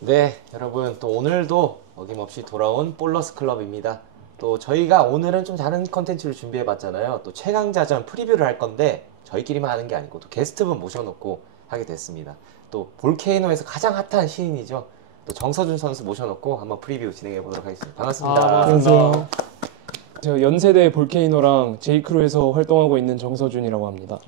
네, 여러분 또 오늘도 어김없이 돌아온 볼러스 클럽입니다. 또 저희가 오늘은 좀 다른 컨텐츠를 준비해봤잖아요. 또 최강자전 프리뷰를 할 건데 저희끼리만 하는 게 아니고 또 게스트분 모셔놓고 하게 됐습니다. 또 볼케이노에서 가장 핫한 신인이죠. 또 정서준 선수 모셔놓고 한번 프리뷰 진행해 보도록 하겠습니다. 반갑습니다. 안녕하세요. 저 연세대 볼케이노랑 제이크루에서 활동하고 있는 정서준이라고 합니다.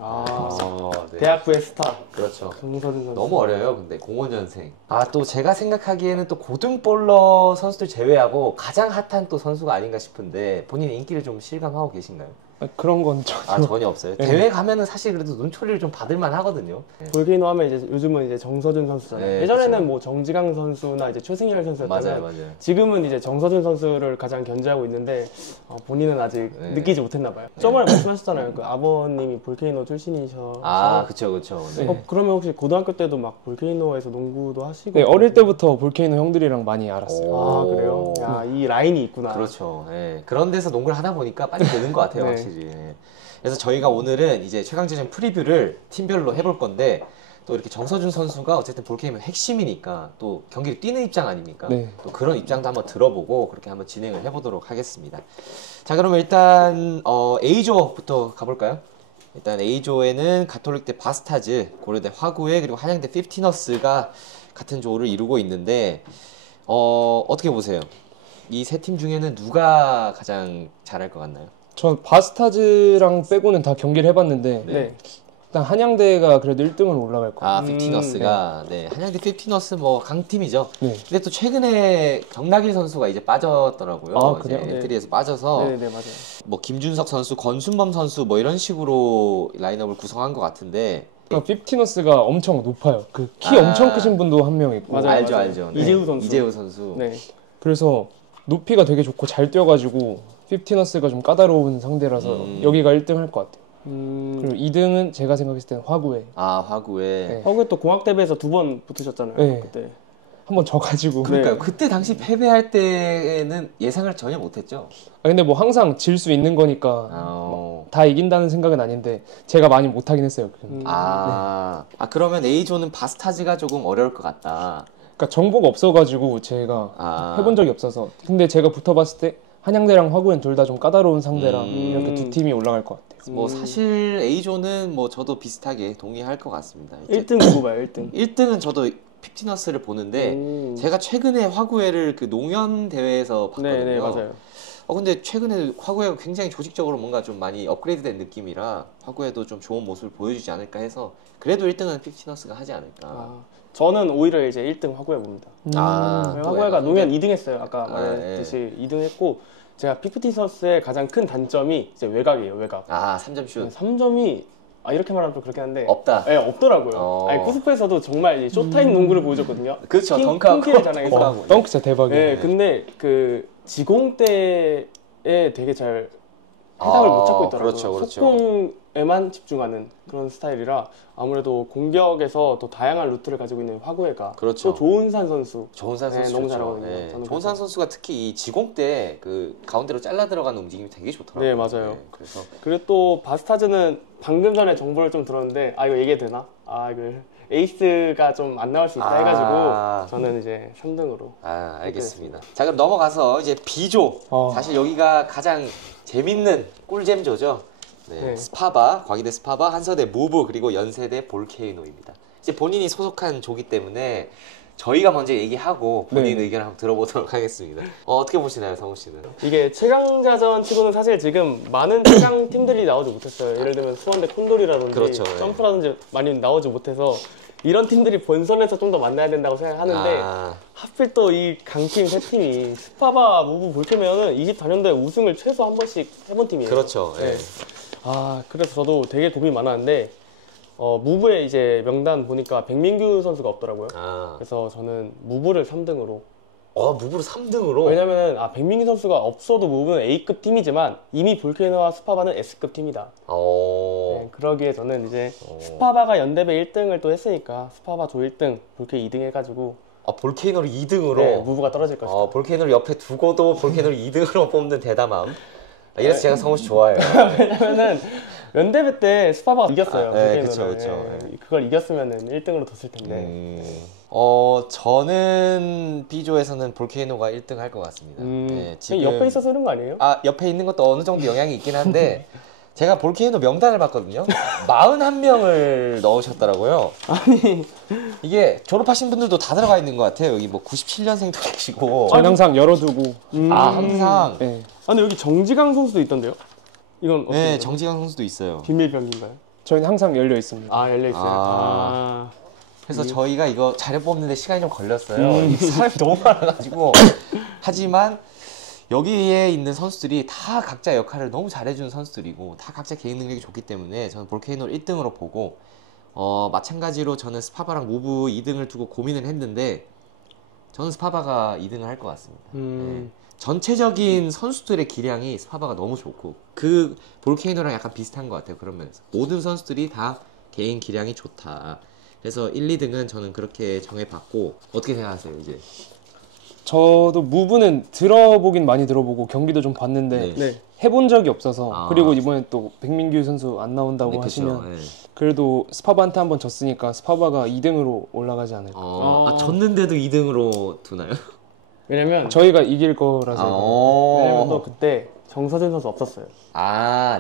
네. 대학부의 스타. 그렇죠. 정서준 선수. 너무 어려요, 근데 05년생. 또 제가 생각하기에는 또 고등볼러 선수들 제외하고 가장 핫한 또 선수가 아닌가 싶은데 본인 인기를 좀 실감하고 계신가요? 그런 건 전혀. 전혀 없어요. 네. 대회 가면은 사실 그래도 눈초리를 좀 받을만 하거든요. 볼케이노 하면 이제 요즘은 이제 정서준 선수잖아요. 네, 예전에는 그쵸. 뭐 정지강 선수나 이제 최승열 선수였다면 맞아요. 지금은 이제 정서준 선수를 가장 견제하고 있는데 본인은 아직 네. 느끼지 못했나 봐요. 저번에 말씀하셨잖아요. 그 아버님이 볼케이노 출신이셔서. 그쵸. 네. 네. 그러면 혹시 고등학교 때도 막 볼케이노에서 농구도 하시고? 네, 어릴 때부터 볼케이노 형들이랑 많이 알았어요. 아, 그래요? 야, 이 라인이 있구나. 그렇죠. 예. 그런 데서 농구를 하다 보니까 빨리 되는 것 같아요, 네. 확실히. 예. 그래서 저희가 오늘은 이제 최강자전 프리뷰를 팀별로 해볼 건데 또 이렇게 정서준 선수가 어쨌든 볼케이노 핵심이니까 또 경기를 뛰는 입장 아닙니까? 네. 또 그런 입장도 한번 들어보고 그렇게 한번 진행을 해보도록 하겠습니다. 자, 그러면 일단 A조부터 가볼까요? 일단 A조에는 가톨릭대 바스타즈, 고려대 화구회, 그리고 한양대 피프티너스가 같은 조를 이루고 있는데 어떻게 보세요? 이 세 팀 중에는 누가 가장 잘할 것 같나요? 전 바스타즈랑 빼고는 다 경기를 해봤는데 네. 일단 한양대가 그래도 1등으로 올라갈 것 같아요. 피프티너스가 네. 한양대 피프티너스 뭐 강팀이죠. 네. 근데 또 최근에 정낙일 선수가 이제 빠졌더라고요. 아, 그래요? 이제 네. 엔트리에서 빠져서 네네, 맞아요. 뭐 김준석 선수, 권순범 선수 뭐 이런 식으로 라인업을 구성한 것 같은데 그러니까 피프티너스가 엄청 높아요. 그 키 엄청 크신 분도 한 명 있고. 맞아요. 알죠. 네. 이재우 선수. 이재우 선수. 네. 그래서 높이가 되게 좋고 잘 뛰어가지고 피프티너스가 좀 까다로운 상대라서 여기가 1등 할 것 같아요. 그리고 2등은 제가 생각했을 때는 화구회. 화구회. 네. 허구에 또 공학대회에서 2번 붙으셨잖아요. 네. 그때. 한번 져가지고. 그러니까요. 그때 당시 패배할 때는 예상을 전혀 못했죠. 근데 뭐 항상 질 수 있는 거니까 다 이긴다는 생각은 아닌데 제가 많이 못하긴 했어요. 그러면 A조는 바스타즈가 조금 어려울 것 같다. 그러니까 정보가 없어가지고 제가 해본 적이 없어서. 근데 제가 붙어봤을 때 한양대랑 화구엔 둘 다 좀 까다로운 상대라 이렇게 두 팀이 올라갈 것 같아요. 뭐 사실 A조는 뭐 저도 비슷하게 동의할 것 같습니다. 1등 누구 봐요, 1등? 1등은 저도 피프티너스를 보는데 제가 최근에 화구회를 그 농연 대회에서 봤거든요. 네, 맞아요. 근데 최근에 화구회가 굉장히 조직적으로 뭔가 좀 많이 업그레이드된 느낌이라 화구회도 좀 좋은 모습을 보여주지 않을까 해서 그래도 1등은 피프티너스가 하지 않을까. 저는 오히려 이제 1등 화구회 봅니다. 화구회가 농연 2등 했어요. 아까 말했듯이 2등 했고 제가 피프티너스의 가장 큰 단점이 이제 외곽이에요, 외곽. 3점 슛. 3점이 이렇게 말하면 좀 그렇긴 한데 없다. 네, 없더라고요. 아니, 쿠스프에서도 정말 이 쇼타임 농구를 보여줬거든요. 그렇죠. 덩크하고 잖아요. 덩크 진짜 대박이에요. 네, 근데 그 지공 때에 되게 잘 해당을 못 잡고 있더라고요. 그렇죠. 속공에만 집중하는 그런 스타일이라 아무래도 공격에서 또 다양한 루트를 가지고 있는 화구회가 그렇죠. 또 조은산 선수 조은산 선수 너무 좋죠. 잘하거든요. 네. 저는 조은산 선수가 특히 이 지공 때 그 가운데로 잘라 들어가는 움직임이 되게 좋더라고요. 네, 맞아요. 그래서 그리고 또 바스타즈는 방금 전에 정보를 좀 들었는데 이거 얘기해도 되나? 이거 에이스가 좀 안 나올 수 있다 해가지고 저는 이제 3등으로. 알겠습니다. 자, 그럼 넘어가서 이제 B조. 사실 여기가 가장 재밌는 꿀잼조죠. 네. 스파바, 과기대 스파바, 한서대 무브, 그리고 연세대 볼케이노입니다. 이제 본인이 소속한 조기 때문에 저희가 먼저 얘기하고 본인 의견을 한번 들어보도록 하겠습니다. 어떻게 보시나요, 성우 씨는? 이게 최강자전 치고는 사실 지금 많은 최강 팀들이 나오지 못했어요. 예를 들면 수원대 콘돌이라든지 그렇죠, 점프라든지 많이 나오지 못해서 이런 팀들이 본선에서 좀 더 만나야 된다고 생각하는데 하필 또 이 강팀 세 팀이 스파바, 무브, 볼케이노는 24년도에 우승을 최소 한 번씩 해본 팀이에요. 그렇죠. 네. 그래서 저도 되게 고민이 많았는데 무브의 이제 명단 보니까 백민규 선수가 없더라고요. 그래서 저는 무브를 3등으로. 무브를 3등으로? 왜냐면은 백민규 선수가 없어도 무브는 A급 팀이지만 이미 볼케이노와 스파바는 S급 팀이다. 네, 그러기에 저는 이제 스파바가 연대배 1등을 또 했으니까 스파바 조 1등, 볼케 2등 해가지고 볼케이노를 2등으로? 네, 무브가 떨어질 것이다. 볼케이노를 옆에 두고도 볼케이노를 2등으로 뽑는 대담함. 이래서 제가 성우 씨 좋아해요. 왜냐면은 연대배 때 스파바가 이겼어요. 네, 볼케이노를. 그쵸. 예, 그걸 이겼으면은 1등으로 뒀을 텐데. 저는 B조에서는 볼케이노가 1등 할 것 같습니다. 네, 지금 옆에 있어서 그런 거 아니에요? 옆에 있는 것도 어느 정도 영향이 있긴 한데 제가 볼케이노 명단을 봤거든요. 41명을 넣으셨더라고요. 아니 이게 졸업하신 분들도 다 들어가 있는 것 같아요. 여기 뭐 97년생도 계시고. 저는 항상 열어두고. 항상. 네. 근데 여기 정지강 선수도 있던데요? 이건 어떻게 네, 돼요? 정지강 선수도 있어요. 비밀병인가요? 저희는 항상 열려 있습니다. 열려 있어요. 그래서 저희가 이거 자료 뽑는데 시간이 좀 걸렸어요. 이 사람이 너무 많아가지고. 하지만 여기에 있는 선수들이 다 각자 역할을 너무 잘해주는 선수들이고 다 각자 개인 능력이 좋기 때문에 저는 볼케이노를 1등으로 보고 마찬가지로 저는 스파바랑 무브 2등을 두고 고민을 했는데 저는 스파바가 2등을 할 것 같습니다. 네. 전체적인 선수들의 기량이 스파바가 너무 좋고 그 볼케이노랑 약간 비슷한 것 같아요. 그런 면에서 모든 선수들이 다 개인 기량이 좋다. 그래서 1, 2등은 저는 그렇게 정해봤고 어떻게 생각하세요 이제? 저도 무브는 들어보긴 많이 들어보고 경기도 좀 봤는데 네. 해본 적이 없어서 그리고 이번에 또 백민규 선수 안 나온다고 네, 하시면 네. 그래도 스파바한테 한번 졌으니까 스파바가 2등으로 올라가지 않을까. 졌는데도 2등으로 두나요? 왜냐면 저희가 이길 거라서. 왜냐면 또 그때 정서진 선수 없었어요.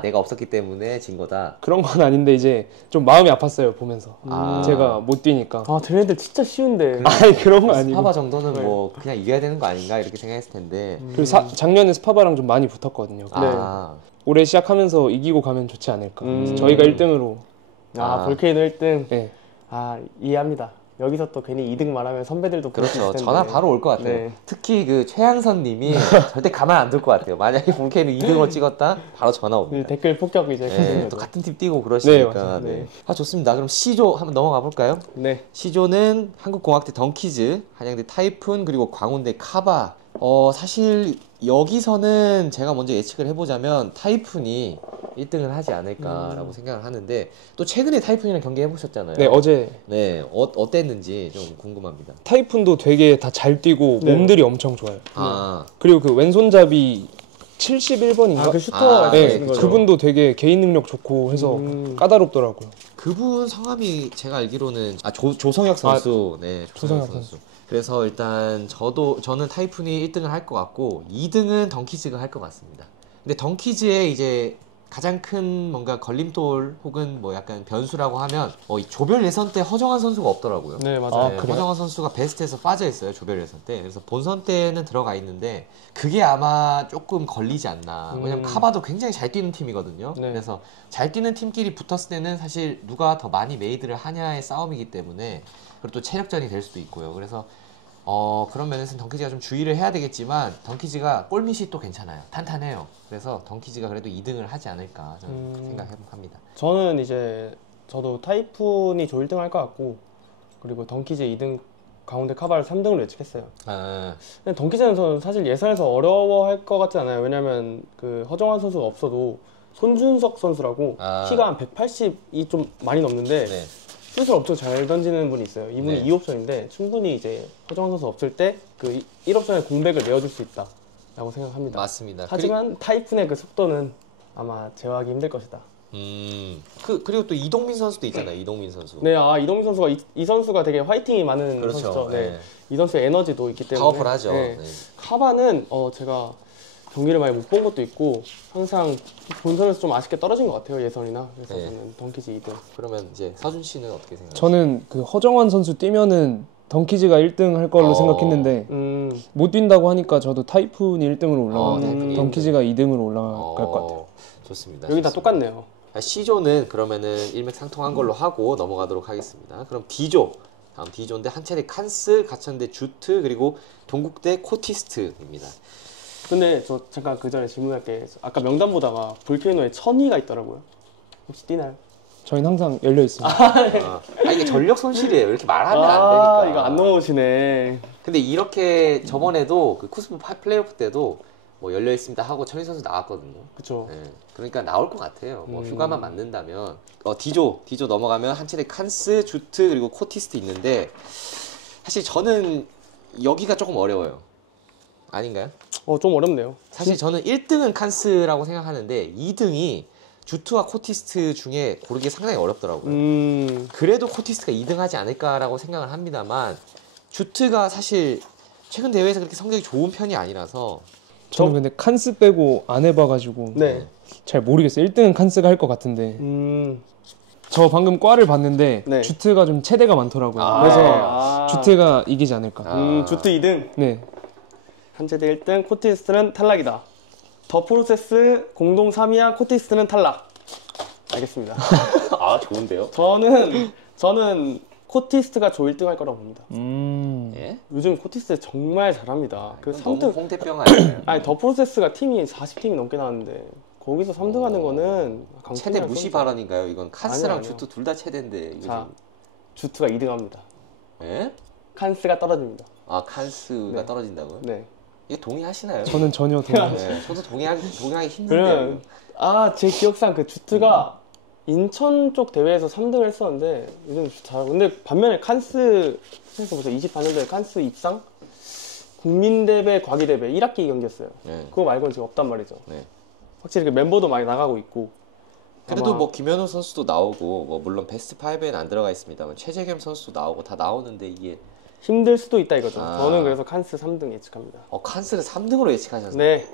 내가 없었기 때문에 진 거다. 그런 건 아닌데 이제 좀 마음이 아팠어요 보면서. 제가 못 뛰니까. 쟤네들 진짜 쉬운데. 아니 그런 거 아니고. 스파바 정도는 뭐 그냥 이겨야 되는 거 아닌가 이렇게 생각했을 텐데. 그리고 작년에 스파바랑 좀 많이 붙었거든요. 올해 시작하면서 이기고 가면 좋지 않을까. 그래서 저희가 1등으로. 볼케이노 1등. 네. 이해합니다. 여기서 또 괜히 2등 말하면 선배들도 그렇죠. 전화 바로 올 것 같아요. 네. 특히 그 최양선 님이 절대 가만 안 둘 것 같아요. 만약에 볼케이노 2등으로 찍었다 바로 전화 옵니다. 댓글 폭격 이제. 네, 또 같은 팀 뛰고 그러시니까. 네, 네. 좋습니다. 그럼 C조 한번 넘어가 볼까요? 네. C조는 한국공학대 덩키즈, 한양대 타이푼, 그리고 광운대 카바. 사실 여기서는 제가 먼저 예측을 해보자면 타이푼이 1등을 하지 않을까라고 생각을 하는데 또 최근에 타이푼이랑 경기 해보셨잖아요. 네, 어제. 네, 어땠는지 좀 궁금합니다. 타이푼도 되게 다 잘 뛰고 몸들이 엄청 좋아요. 그리고 그 왼손잡이 71번인가? 그 슈터 네, 그분도 되게 개인 능력 좋고 해서 까다롭더라고요. 그분 성함이 제가 알기로는 조성혁 선수. 네, 조성혁 선수. 그래서 일단 저는 타이푼이 1등을 할 것 같고 2등은 덩키즈가 할 것 같습니다. 근데 덩키즈의 이제 가장 큰 뭔가 걸림돌 혹은 뭐 약간 변수라고 하면 이 조별 예선 때 허정환 선수가 없더라고요. 네, 맞아요. 허정환 선수가 베스트에서 빠져 있어요. 조별 예선 때. 그래서 본선 때는 들어가 있는데 그게 아마 조금 걸리지 않나. 왜냐면 카바도 굉장히 잘 뛰는 팀이거든요. 네. 그래서 잘 뛰는 팀끼리 붙었을 때는 사실 누가 더 많이 메이드를 하냐의 싸움이기 때문에 그리고 또 체력전이 될 수도 있고요. 그래서 그런 면에서는 덩키즈가 좀 주의를 해야 되겠지만 덩키즈가 골밑이 또 괜찮아요. 탄탄해요. 그래서 덩키즈가 그래도 2등을 하지 않을까 저는 생각합니다. 저는 저도 타이푼이 조 1등 할 것 같고 그리고 덩키즈 2등 가운데 카바를 3등으로 예측했어요. 근데 덩키즈는 사실 예선에서 어려워할 것 같지 않아요. 왜냐면 그 허정환 선수가 없어도 손준석 선수라고 키가 한 180이 좀 많이 넘는데 네. 슛을 엄청 잘 던지는 분이 있어요. 이분이 2옵션인데 충분히 이제 허정환 선수 없을 때 그 1옵션에 공백을 내어줄 수 있다라고 생각합니다. 맞습니다. 하지만 타이푼의 그 속도는 아마 제어하기 힘들 것이다. 그리고 또 이동민 선수도 있잖아요. 이동민 선수. 네, 이동민 선수가 이 선수가 되게 화이팅이 많은 그렇죠. 선수죠. 네. 네. 이 선수의 에너지도 있기 때문에 파워풀하죠. 네. 네. 카바는 제가 경기를 많이 못 본 것도 있고 항상 본선에서 좀 아쉽게 떨어진 것 같아요. 예선이나. 그래서 저는 덩키즈 2등. 그러면 이제 서준 씨는 어떻게 생각하세요? 저는 그 허정환 선수 뛰면은 덩키즈가 1등 할 걸로 생각했는데 못 뛴다고 하니까 저도 타이푼이 1등으로 올라가고 덩키즈가 2등으로 올라갈 것 같아요. 좋습니다. 여기 다 똑같네요. C조는 그러면은 일맥상통한 걸로 하고 넘어가도록 하겠습니다. 그럼 D조. 다음 D조인데 한체대 칸스, 가천대 주트, 그리고 동국대 코티스트입니다. 근데 저 잠깐 그 전에 질문할게. 아까 명단 보다가 볼케이노에 천이가 있더라고요. 혹시 뛰나요? 저희는 항상 열려 있습니다. 이게 전력 손실이에요. 이렇게 말하면 안 되니까. 이거 안 넘어오시네. 근데 이렇게 저번에도 그 쿠스프 플레이오프 때도 뭐 열려 있습니다 하고 천희 선수 나왔거든요. 그렇죠. 네, 그러니까 나올 것 같아요. 뭐 휴가만 맞는다면. D조 넘어가면 한체대 칸스, 주트, 그리고 코티스트 있는데 사실 저는 여기가 조금 어려워요. 아닌가요? 좀 어렵네요. 사실 저는 1등은 칸스라고 생각하는데 2등이 주트와 코티스트 중에 고르기 상당히 어렵더라고요. 그래도 코티스트가 2등 하지 않을까라고 생각을 합니다만 주트가 사실 최근 대회에서 그렇게 성적이 좋은 편이 아니라서 저는 근데 칸스 빼고 안 해봐가지고 네. 잘 모르겠어요. 1등은 칸스가 할 것 같은데 저 방금 과를 봤는데 네. 주트가 좀 체대가 많더라고요. 아. 그래서 주트가 이기지 않을까. 주트 2등. 네. 한체대 1등, 코티스트는 탈락이다. 더 프로세스 공동 3위와 코티스트는 탈락. 알겠습니다. 아 좋은데요? 저는 코티스트가 조 1등 할 거라고 봅니다. 예? 요즘 코티스트 정말 잘합니다. 그 너무 3등. 홍대병 아니에요? 아니 더 프로세스가 팀이 40팀이 넘게 나왔는데 거기서 3등 하는 거는 최대 무시 발언인가요? 이건 칸스랑 아니요. 주트 둘 다 최대인데 이거 자, 좀... 주트가 2등 합니다. 예? 칸스가 떨어집니다. 아 칸스가 네. 떨어진다고요? 네. 이게 동의하시나요? 저는 전혀 동의. 네, 저도 동의하기 힘든데요. 그러면 제 기억상 그 주트가 인천 쪽 대회에서 3등을 했었는데 요즘 잘 근데 반면에 칸스에서 보세요. 24년도에 칸스 입상 국민대회 과기대회 1학기 경기였어요. 네. 그거 말고는 지금 없단 말이죠. 네. 확실히 그 멤버도 많이 나가고 있고 그래도 아마- 뭐 김현우 선수도 나오고 뭐 물론 베스트 5에는 안 들어가 있습니다만 최재겸 선수도 나오고 다 나오는데 이게 힘들 수도 있다 이거죠. 아. 저는 그래서 칸스 3등 예측합니다. 칸스를 3등으로 예측하셨어요. 네.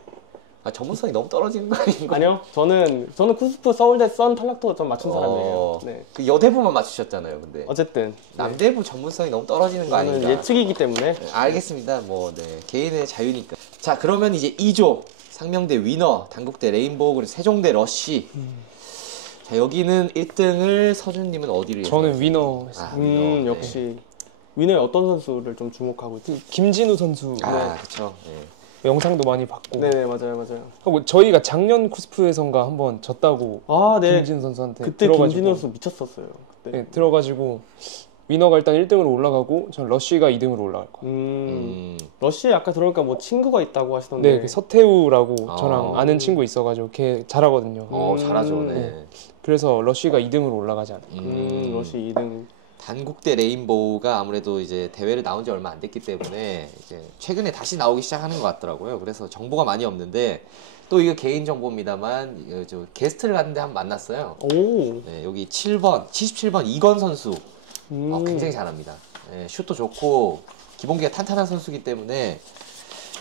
아 전문성이 너무 떨어지는 거 아닌가? 아니요. 저는 쿠스프 서울대 선 탈락도 좀 맞춘 사람이에요. 네. 그 여대부만 맞추셨잖아요. 근데 어쨌든 남대부 전문성이 너무 떨어지는 거 저는 아닌가? 예측이기 때문에 네, 알겠습니다. 뭐 네. 개인의 자유니까. 자 그러면 이제 2조 상명대 위너, 단국대 레인보우, 그리고 세종대 러쉬. 자 여기는 1등을 서준님은 어디를 저는 예상하세요? 위너 했어요. 아, 위너. 네. 역시 위너의 어떤 선수를 좀 주목하고 있지? 김진우 선수 아 그렇죠. 네. 영상도 많이 봤고. 네네 맞아요. 하고 저희가 작년 쿠스프에선가 한번 졌다고 아 네. 김진우 선수한테 그때 들어가지고 김진우 선수 미쳤었어요. 그때. 네, 들어가지고 위너가 일단 1등으로 올라가고 전 러쉬가 2등으로 올라갈 거예요. 러시에 아까 들어오니까 뭐 친구가 있다고 하시던데. 네, 그 서태우라고 아. 저랑 아는 친구 있어가지고 걔 잘하거든요. 잘하죠. 네. 그래서 러쉬가 2등으로 올라가지 않을까. 러시 2등. 단국대 레인보우가 아무래도 이제 대회를 나온 지 얼마 안 됐기 때문에 이제 최근에 다시 나오기 시작하는 것 같더라고요. 그래서 정보가 많이 없는데 또 이거 개인 정보입니다만 이거 저 게스트를 갔는데 한번 만났어요. 오. 네, 여기 77번 이건 선수 굉장히 잘합니다. 네, 슛도 좋고 기본기가 탄탄한 선수이기 때문에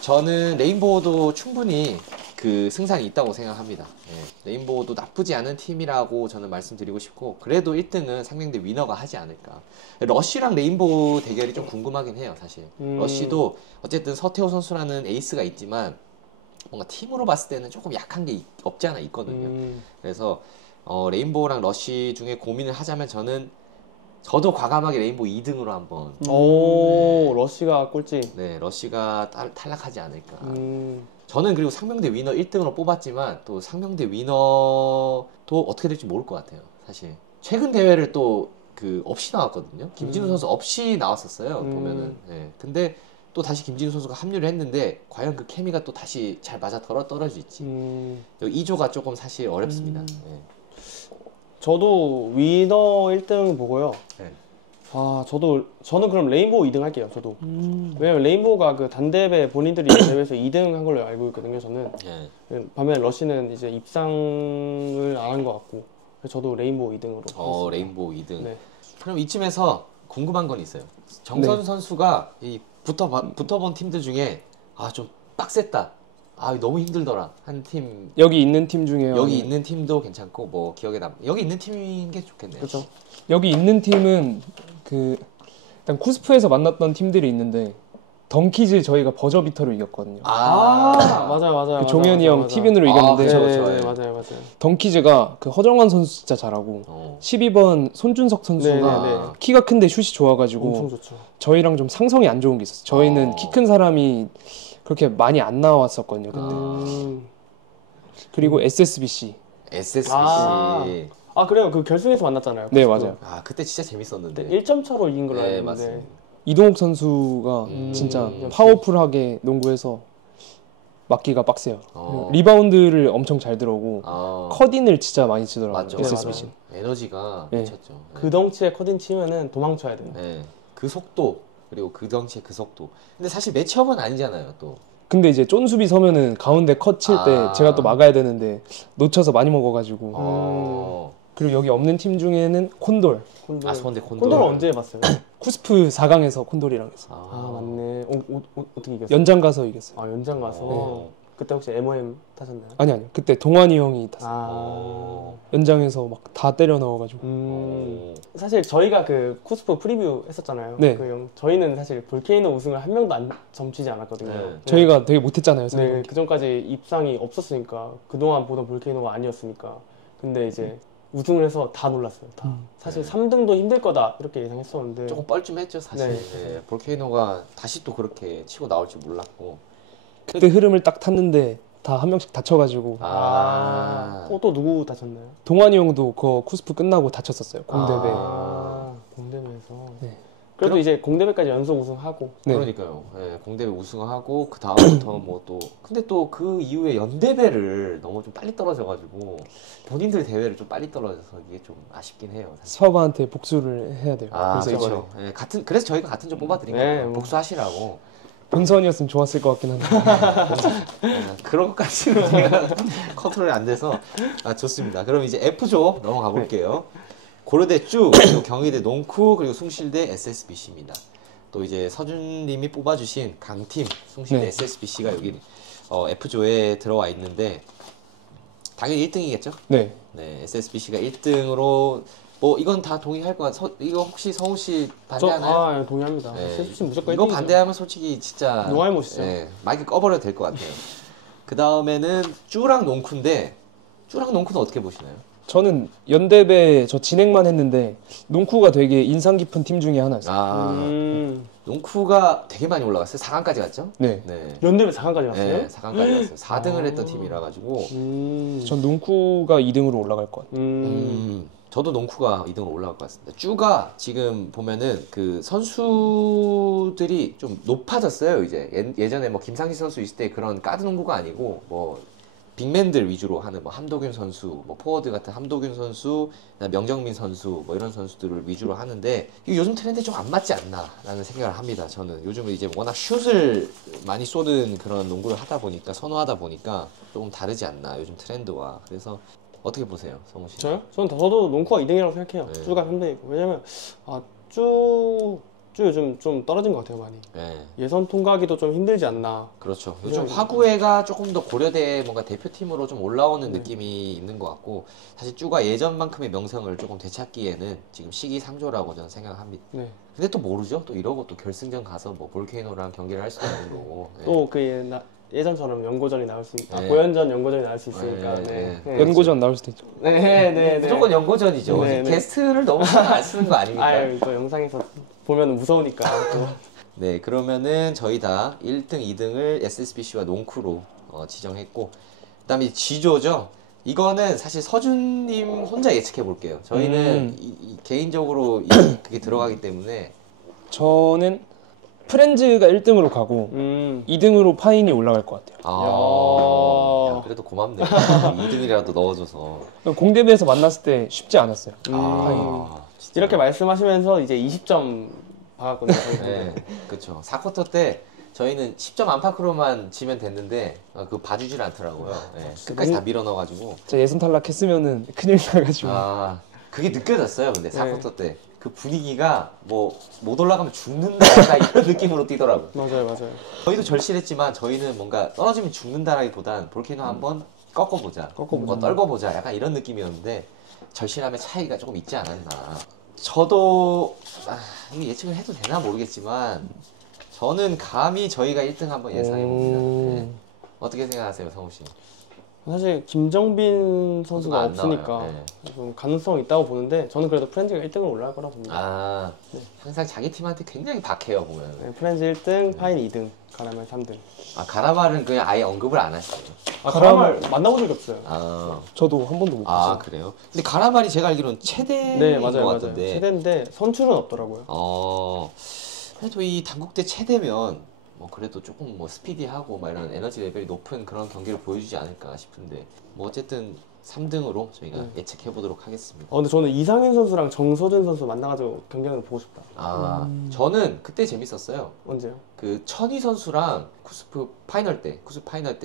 저는 레인보우도 충분히 그 승산이 있다고 생각합니다. 네, 레인보우도 나쁘지 않은 팀이라고 저는 말씀드리고 싶고 그래도 1등은 상명대 위너가 하지 않을까. 러쉬랑 레인보우 대결이 좀 궁금하긴 해요, 사실. 러쉬도 어쨌든 서태호 선수라는 에이스가 있지만 뭔가 팀으로 봤을 때는 조금 약한 게 없지 않아 있거든요. 그래서 레인보우랑 러쉬 중에 고민을 하자면 저도 과감하게 레인보우 2등으로 한번. 오, 러시가 꼴찌. 네, 러쉬가 탈락하지 않을까. 저는 그리고 상명대 위너 1등으로 뽑았지만 또 상명대 위너도 어떻게 될지 모를 것 같아요, 사실. 최근 대회를 또 없이 나왔거든요. 김진우 선수 없이 나왔었어요, 보면은. 네. 근데 또 다시 김진우 선수가 합류를 했는데 과연 그 케미가 또 다시 잘 맞아 떨어질지. 2조가 조금 사실 어렵습니다. 네. 저도 위너 1등 보고요. 네. 저는 그럼 레인보우 2등 할게요, 저도. 왜냐면 레인보우가 그 단대회 본인들이 대회에서 2등 한 걸로 알고 있거든요, 저는. 네. 반면 러시는 이제 입상을 안 한 것 같고. 그래서 저도 레인보우 2등으로. 레인보우 2등. 네. 그럼 이쯤에서 궁금한 건 있어요. 정선 네. 선수가 이 붙어본 팀들 중에 좀 빡셌다. 너무 힘들더라. 한 팀. 여기 있는 팀 중에요. 여기 있는 팀도 괜찮고 뭐 기억에 여기 있는 팀인 게 좋겠네요. 그렇죠. 여기 있는 팀은 일단 쿠스프에서 만났던 팀들이 있는데 덩키즈 저희가 버저비터로 이겼거든요. 맞아요. 그 종현이 형 티빈으로 이겼는데 그쵸, 네, 그쵸. 맞아요. 덩키즈가 그 허정환 선수 진짜 잘하고 12번 손준석 선수가 네. 키가 큰데 슛이 좋아가지고 엄청 좋죠. 저희랑 좀 상성이 안 좋은 게 있었어요. 저희는 키 큰 사람이 그렇게 많이 안 나왔었거든요. 그때. 그리고 SSBC. 그래요. 그 결승에서 만났잖아요. 네, 맞아요. 그때 진짜 재밌었는데. 1점 차로 이긴 걸로 네, 알고 맞습니다. 있는데. 이동욱 선수가 진짜 역시. 파워풀하게 농구해서 막기가 빡세요. 리바운드를 엄청 잘 들어오고 컷인을 진짜 많이 치더라고요. 맞죠. SSBC. 에너지가 네. 미쳤죠. 그 덩치에 커딘 치면은 도망쳐야 돼요. 네. 그 속도 그리고 그 덩치의 그 속도. 근데 사실 매치업은 아니잖아요, 또. 근데 이제 쫀수비 서면은 가운데 컷 칠 때 제가 또 막아야 되는데 놓쳐서 많이 먹어가지고. 그리고 여기 없는 팀 중에는 콘돌. 콘돌 언제 해봤어요? 쿠스프 4강에서 콘돌이랑 했어요. 맞네. 어떻게 이겼어요? 연장 가서 이겼어요. 연장 가서. 그때 혹시 MOM 타셨나요? 아니요. 그때 동환이 형이 탔어요. 연장에서 막 다 때려 넣어가지고. 사실 저희가 그 쿠스프 프리뷰 했었잖아요. 네. 저희는 사실 볼케이노 우승을 한 명도 안 점치지 않았거든요. 네. 저희가 되게 못했잖아요. 네, 그 전까지 입상이 없었으니까 그동안 보던 볼케이노가 아니었으니까. 근데 이제 우승을 해서 다 놀랐어요. 다. 사실 3등도 힘들 거다 이렇게 예상했었는데 조금 뻘쭘했죠 사실. 네. 볼케이노가 다시 또 그렇게 치고 나올 줄 몰랐고. 그때 흐름을 딱 탔는데 다 한 명씩 다쳐가지고. 또 누구 다쳤나요? 동환이 형도 그 쿠스프 끝나고 다쳤었어요. 공대배. 공대배에서. 네. 그래도 이제 공대배까지 연속 우승하고. 네. 그러니까요. 네, 공대배 우승하고 그 다음부터 뭐 또 근데 또 그 이후에 연대배를 너무 좀 빨리 떨어져가지고 본인들 대회를 좀 빨리 떨어져서 이게 좀 아쉽긴 해요. 사실. 스파바한테 복수를 해야 돼요. 그래서 그렇죠. 네, 그래서 저희가 같은 점 뽑아드린 거예요. 복수하시라고. 본선이었으면 좋았을 것 같긴 한데. 그런 것까지는 제가 컨트롤이 안 돼서 좋습니다. 그럼 이제 F조 넘어가 볼게요. 고려대 쭉, 그리고 경희대 농쿠, 그리고 숭실대 SSBC입니다. 또 이제 서준님이 뽑아주신 강팀 숭실대 SSBC가 여기 F조에 들어와 있는데 당연히 1등이겠죠? 네. 네, SSBC가 1등으로 뭐 이건 다 동의할 것 같아요. 이거 혹시 성우 씨 반대하나요? 동의합니다. 네. SSBC 무조건 이거 1등이죠. 반대하면 솔직히 진짜 노알못이죠. 네, 마이크 꺼버려도 될 것 같아요. 그 다음에는 쭈랑 농쿠인데 쭈랑 농쿠는 어떻게 보시나요? 저는 연대배 저 진행만 했는데 농쿠가 되게 인상 깊은 팀 중에 하나였어요. 농쿠가 되게 많이 올라갔어요. 4강까지 갔죠? 네. 연대배 4강까지 갔어요? 네, 4강까지 갔어요. 4등을 했던 팀이라 가지고 전 농쿠가 2등으로 올라갈 것 같아요. 저도 농쿠가 2등으로 올라갈 것 같습니다. 쭈가 지금 보면은 그 선수들이 좀 높아졌어요. 이제 예전에 뭐 김상식 선수 있을 때 그런 가드 농구가 아니고 뭐 빅맨들 위주로 하는 뭐 함도균 선수, 뭐 포워드 같은 함도균 선수, 명정민 선수 뭐 이런 선수들을 위주로 하는데 이거 요즘 트렌드에 좀 안 맞지 않나라는 생각을 합니다. 저는 요즘은 이제 워낙 슛을 많이 쏘는 그런 농구를 하다 보니까 선호하다 보니까 조금 다르지 않나 요즘 트렌드와. 그래서 어떻게 보세요, 성우 씨? 저도 농쿠가 2등이라고 생각해요. 네. 쭈가 3등이고. 왜냐면 쭈 요즘 좀 떨어진 것 같아요, 많이. 네. 예선 통과하기도 좀 힘들지 않나. 그렇죠. 요즘 화구회가 조금 더 고려대 뭔가 대표팀으로 좀 올라오는 느낌이 있는 것 같고 사실 쭈가 예전만큼의 명성을 조금 되찾기에는 지금 시기상조라고 저는 생각합니다. 네. 근데 또 모르죠. 또 이러고 또 결승전 가서 뭐 볼케이노랑 경기를 할 수도 있는 거고. 네. 또 예전처럼 연고전이 나올 수 있다. 네. 고연전 연고전이 나올 수 있으니까. 네. 연고전 나올 수도 있죠. 네. 무조건 연고전이죠. 네. 게스트를 너무 신경 안 쓰는 거 아닙니까? 아유, 또 영상에서 보면 무서우니까. 또. 네, 그러면은 저희 다 1등, 2등을 SSBC와 농쿠로 지정했고 그다음에 G조죠. 이거는 사실 서준님 혼자 예측해 볼게요. 저희는 개인적으로 그게 들어가기 때문에 저는 프렌즈가 1등으로 가고 2등으로 파인이 올라갈 것 같아요. 야, 그래도 고맙네요. 2등이라도 넣어줘서. 공대배에서 만났을 때 쉽지 않았어요. 이렇게 말씀하시면서 이제 20점 받았거든요. 네, 그렇죠. 4쿼터 때 저희는 10점 안팎으로만 지면 됐는데 그거 봐주질 않더라고요. 네, 끝까지 다 밀어 넣어가지고. 진짜 예선 탈락했으면은 큰일 나가지고. 그게 느껴졌어요. 근데 4쿼터 때. 그 분위기가 뭐 못 올라가면 죽는다 약간 이런 느낌으로 뛰더라고요. 맞아요. 저희도 절실했지만 저희는 뭔가 떨어지면 죽는다라기보단 볼케이노 한번 꺾어보자, 떨궈보자 약간 이런 느낌이었는데 절실함의 차이가 조금 있지 않았나. 저도 이거 예측을 해도 되나 모르겠지만 저는 감히 저희가 1등 한번 예상해봅니다. 네. 어떻게 생각하세요, 성우 씨? 사실 김정빈 선수가 안 없으니까 나와요. 좀 가능성 있다고 보는데 저는 그래도 프렌즈가 1등으로 올라갈 거라고 봅니다. 항상 자기 팀한테 굉장히 박해요 보면. 네, 프렌즈 1등, 파인 2등, 가나말 3등. 가라말은 그냥 아예 언급을 안 하시죠. 가나말 만나본 적이 없어요. 저도 한 번도 못 봤어요. 그래요? 근데 가라말이 제가 알기로는 최대인 것 같은데. 최대인데 선출은 없더라고요. 그래도 이 단국대 최대면 그래도 조금 뭐 스피디하고 막 이런 에너지 레벨이 높은 그런 경기를 보여주지 않을까 싶은데 뭐 어쨌든 3등으로 저희가 예측해 보도록 하겠습니다. 근데 저는 이상윤 선수랑 정서준 선수 만나가지고 경기하는 거 보고 싶다. 저는 그때 재밌었어요. 언제요? 그 천희 선수랑 쿠스프 파이널 때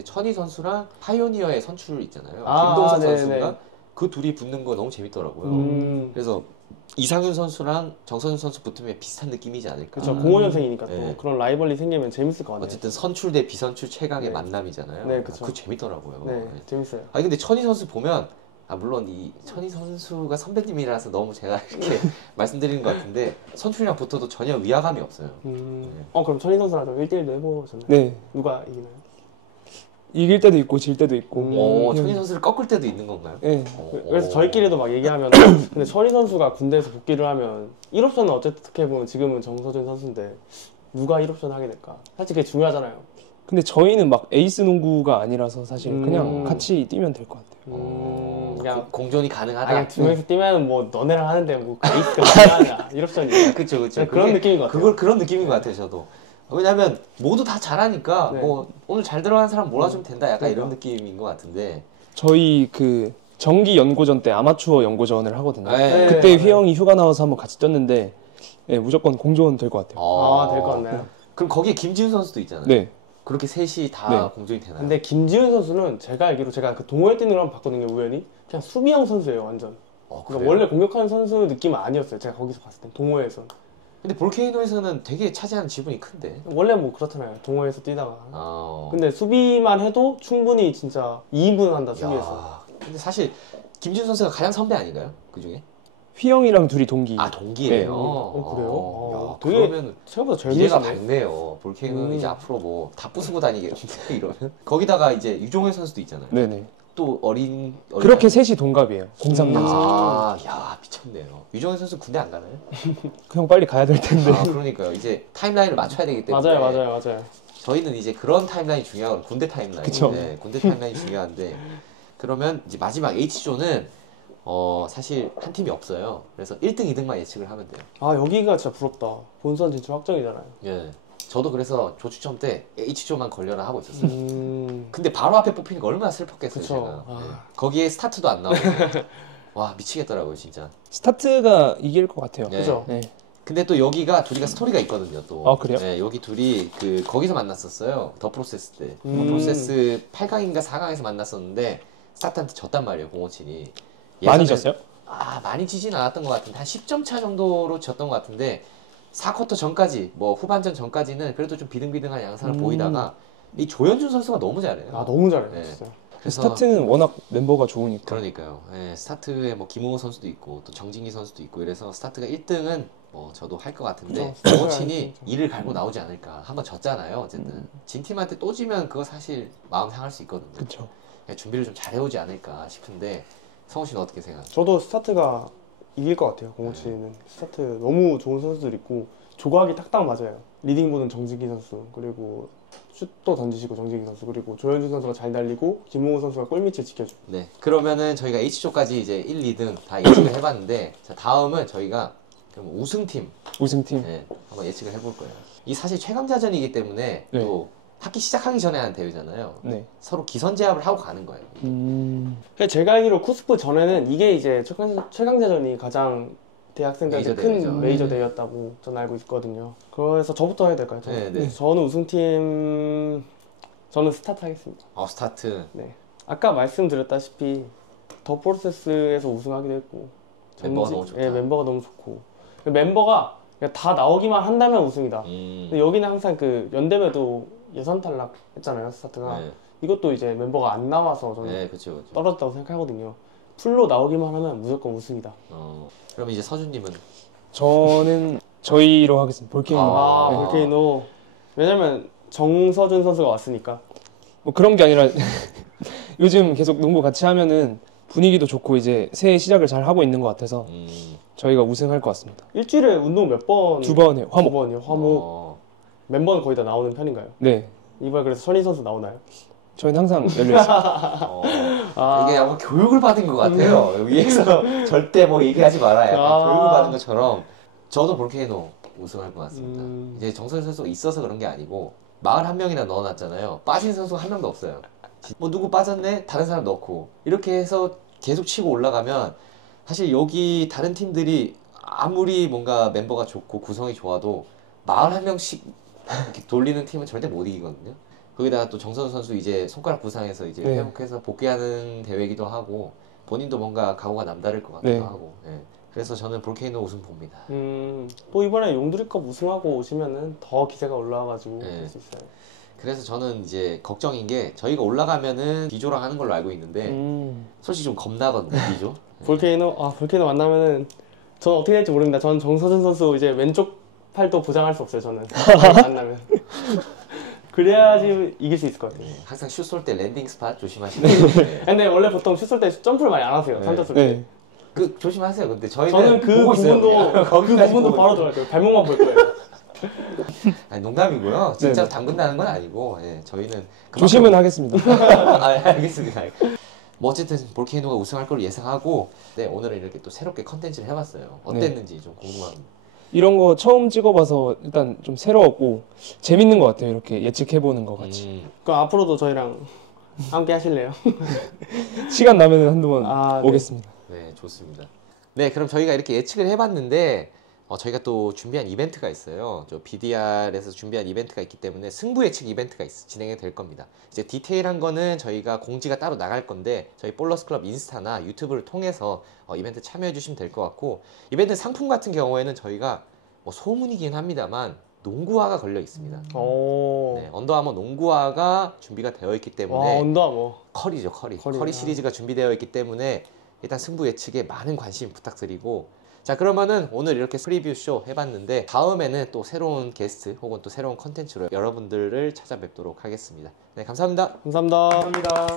천희 선수랑 파이오니어의 선출 있잖아요. 김동석 네네. 선수가 그 둘이 붙는 거 너무 재밌더라고요. 그래서 이상윤 선수랑 정선윤 선수 붙으면 비슷한 느낌이지 않을까. 그렇죠. 05년생이니까 또 네. 그런 라이벌리 생기면 재밌을 것 같아요. 어쨌든 선출 대 비선출 최강의 네. 만남이잖아요. 네, 그쵸. 그거 재밌더라고요. 네, 재밌어요. 아니 근데 천희 선수 보면 물론 이 천희 선수가 선배님이라서 너무 제가 이렇게 말씀드리는 것 같은데 선출이랑 붙어도 전혀 위화감이 없어요. 그럼 천희 선수랑 좀 1대1도 해보셨나요? 네. 누가 이기나요? 이길 때도 있고 질 때도 있고. 천희 선수를 꺾을 때도 있는 건가요? 네. 그래서 저희끼리도 막 얘기하면 근데 천희 선수가 군대에서 복귀를 하면 1옵션은 어떻게 보면 지금은 정서준 선수인데 누가 1옵션 하게 될까? 사실 그게 중요하잖아요. 근데 저희는 막 에이스 농구가 아니라서 사실 그냥 같이 뛰면 될 것 같아요. 그냥 공존이 가능하다. 그냥 두 명이서 뛰면 뭐 너네랑 하는데 뭐 에이스가 중요하냐 1옵션이 그쵸. 그런 느낌인 것 같아요. 그런 느낌인 것 같아요, 저도. 왜냐면 모두 다 잘하니까 네. 뭐 오늘 잘 들어간 사람 몰아주면 된다. 약간 그러니까. 이런 느낌인 것 같은데. 저희 그 정기 연고전 때 아마추어 연고전을 하거든요. 네. 그때 휘영이 휴가 나와서 한번 같이 뛰었는데 네, 무조건 공존 될 것 같아요. 될 것 같네요. 그럼 거기에 김지훈 선수도 있잖아요. 네. 그렇게 셋이 다 네. 공존이 되나요? 근데 김지훈 선수는 제가 알기로 제가 그 동호회 뛰는 걸 한번 봤거든요. 우연히 그냥 수비형 선수예요 완전. 그러니까 그래요? 원래 공격하는 선수 느낌은 아니었어요. 제가 거기서 봤을 때 동호회에서. 근데 볼케이노에서는 되게 차지하는 지분이 큰데. 원래 뭐 그렇잖아요. 동호회에서 뛰다가. 어. 근데 수비만 해도 충분히 진짜 2인분 한다 수비에서. 야, 근데 사실 김지훈 선수가 가장 선배 아닌가요? 그 중에? 휘영이랑 둘이 동기. 동기예요. 네. 그래요? 야, 되게 그러면 생각보다 젊으시네. 미래가 밝네요. 볼케이노는 이제 앞으로 뭐 다 부수고 다니겠는데 이러면. 거기다가 이제 유종현 선수도 있잖아요. 네네. 또 어린 그렇게 셋이 동갑이에요. 03년생. 야 미쳤네요. 유종현 선수 군대 안 가나요? 그 형 빨리 가야 될 텐데. 그러니까요. 이제 타임라인을 맞춰야 되기 때문에. 맞아요. 저희는 이제 그런 타임라인이 중요하고 군대 타임라인. 그쵸. 네, 군대 타임라인이 중요한데 그러면 이제 마지막 H조는 사실 한 팀이 없어요. 그래서 1등, 2등만 예측을 하면 돼요. 여기가 진짜 부럽다. 본선 진출 확정이잖아요. 예. 저도 그래서 조추첨 때 H조만 걸려라 하고 있었어요. 음. 근데 바로 앞에 뽑히니까 얼마나 슬펐겠어요, 그쵸. 제가. 예. 거기에 스타트도 안 나오고. 와, 미치겠더라고요, 진짜. 스타트가 이길 것 같아요. 네. 그죠? 네. 근데 또 여기가 둘이가 스토리가 있거든요, 또. 아, 그래요? 네, 여기 둘이 거기서 만났었어요. 더 프로세스 때. 더 프로세스 8강인가 4강에서 만났었는데 스타트한테 졌단 말이에요, 057이. 많이 졌어요? 많이 지진 않았던 것 같은데 한 10점 차 정도로 졌던 것 같은데 4쿼터 전까지 뭐 후반전 전까지는 그래도 좀 비등비등한 양상을 보이다가 이 조현준 선수가 너무 잘해요. 너무 잘해요. 네. 진짜. 그래서 스타트는 워낙 멤버가 좋으니까. 그러니까요. 예, 스타트에 뭐 김홍호 선수도 있고 또 정진기 선수도 있고 이래서 스타트가 1등은 뭐 저도 할 것 같은데 그죠. 오친이 이를 갈고 나오지 않을까. 한번 졌잖아요. 어쨌든 진 팀한테 또 지면 그거 사실 마음 상할 수 있거든요. 그렇죠. 준비를 좀 잘해오지 않을까 싶은데 성우 씨는 어떻게 생각하세요? 저도 스타트가 이길 것 같아요. 057는 스타트 너무 좋은 선수들 있고 조각이 딱딱 맞아요. 리딩 보는 정진기 선수 그리고 슛도 던지시고 정진기 선수 그리고 조현준 선수가 잘 달리고 김홍호 선수가 골밑을 지켜주고. 네, 그러면은 저희가 H조까지 이제 1, 2등 다 예측을 해봤는데 자 다음은 저희가 그럼 우승팀 우승팀. 네, 한번 예측을 해볼 거예요. 이 사실 최강자전이기 때문에 네. 또 학기 시작하기 전에 하는 대회잖아요. 네. 서로 기선제압을 하고 가는 거예요. 근데 제가 알기로 쿠스프 전에는 이게 이제 최강자전이 가장 대학생들한테 메이저 큰 대회죠. 메이저 대회였다고 저는 알고 있거든요. 그래서 저부터 해야 될까요? 네, 네. 저는 우승팀 저는 스타트 하겠습니다. 스타트. 네. 아까 말씀드렸다시피 더 프로세스에서 우승하기도 했고 멤버가 너무 좋다. 예, 멤버가 너무 좋고 멤버가 그냥 다 나오기만 한다면 우승이다. 근데 여기는 항상 그 연대회도 예선 탈락 했잖아요 스타트가. 네, 이것도 이제 멤버가 안 나와서 저는 네, 그렇죠. 떨어졌다고 생각하거든요. 풀로 나오기만 하면 무조건 우승이다. 그럼 이제 서준님은 저는 저희로 하겠습니다. 볼게이노. 네. 볼케이노. 왜냐면 정서준 선수가 왔으니까. 뭐 그런 게 아니라 요즘 계속 농구 같이 하면은 분위기도 좋고 이제 새해 시작을 잘 하고 있는 것 같아서 저희가 우승할 것 같습니다. 일주일에 운동 몇 번? 2번 해요. 화목. 2번이요. 화목. 멤버는 거의 다 나오는 편인가요? 네. 이번 그래서 천희 선수 나오나요? 저희는 항상 열려 있어요. 이게 아마 교육을 받은 것 같아요. 위에서 절대 뭐 얘기하지 말아야 교육을 받은 것처럼 저도 볼케이노 우승할 것 같습니다. 이제 정선 선수가 있어서 그런 게 아니고 41명이나 넣어놨잖아요. 빠진 선수가 한 명도 없어요. 뭐 누구 빠졌네? 다른 사람 넣고 이렇게 해서 계속 치고 올라가면 사실 여기 다른 팀들이 아무리 뭔가 멤버가 좋고 구성이 좋아도 41명씩 이렇게 돌리는 팀은 절대 못 이기거든요. 거기다가 또 정선우 선수 이제 손가락 부상해서 이제 네. 회복해서 복귀하는 대회이기도 하고 본인도 뭔가 각오가 남다를 것 같기도 네. 하고 예. 그래서 저는 볼케이노 우승 봅니다. 또 이번에 용두리컵 우승하고 오시면은 더 기세가 올라와가지고 네. 할 수 있어요. 그래서 저는 이제 걱정인 게 저희가 올라가면은 비조랑 하는 걸로 알고 있는데 솔직히 좀 겁나거든요 비조. 볼케이노 만나면은 저는 어떻게 될지 모릅니다. 저는 정서준 선수 이제 왼쪽 팔도 보장할 수 없어요. 저는 만나면. 그래야지 이길 수 있을 것 같아요. 항상 슛 쏠 때 랜딩 스팟 조심하시고. 네. 근데 원래 보통 슛 쏠 때 점프를 많이 안 하세요. 네. 3점 쏠 때. 네. 그 조심하세요. 근데 저희는 저는 그 보고 있어요, 부분도 그냥. 그 거기까지 부분도 보고 바로 있어요. 들어갈 거예요. 발목만 볼 거예요. 아니, 농담이고요. 진짜 네네. 담근다는 건 아니고 예, 저희는 그만큼- 조심은 하겠습니다. 아, 알겠습니다. 뭐 어쨌든 볼케이노가 우승할 걸 예상하고 네, 오늘은 이렇게 또 새롭게 컨텐츠를 해봤어요. 어땠는지 좀 궁금합니다. 이런 거 처음 찍어봐서 일단 좀 새로웠고 재밌는 것 같아요. 이렇게 예측해보는 거 같이. 그럼 앞으로도 저희랑 함께 하실래요? 시간 나면은 한두번 네. 오겠습니다. 네, 좋습니다. 네, 그럼 저희가 이렇게 예측을 해봤는데 저희가 또 준비한 이벤트가 있어요. 저 BDR에서 준비한 이벤트가 있기 때문에 승부 예측 이벤트가 진행이 될 겁니다. 이제 디테일한 거는 저희가 공지가 따로 나갈 건데 저희 볼러스 클럽 인스타나 유튜브를 통해서 이벤트 참여해 주시면 될 것 같고 이벤트 상품 같은 경우에는 저희가 뭐 소문이긴 합니다만 농구화가 걸려 있습니다. 오. 네, 언더아머 농구화가 준비가 되어 있기 와, 때문에 언더아머. 커리죠, 커리. 커리. 커리 시리즈가 준비되어 있기 때문에 일단 승부 예측에 많은 관심 부탁드리고 자 그러면은 오늘 이렇게 프리뷰 쇼 해봤는데 다음에는 또 새로운 게스트 혹은 또 새로운 컨텐츠로 여러분들을 찾아뵙도록 하겠습니다. 네, 감사합니다. 감사합니다.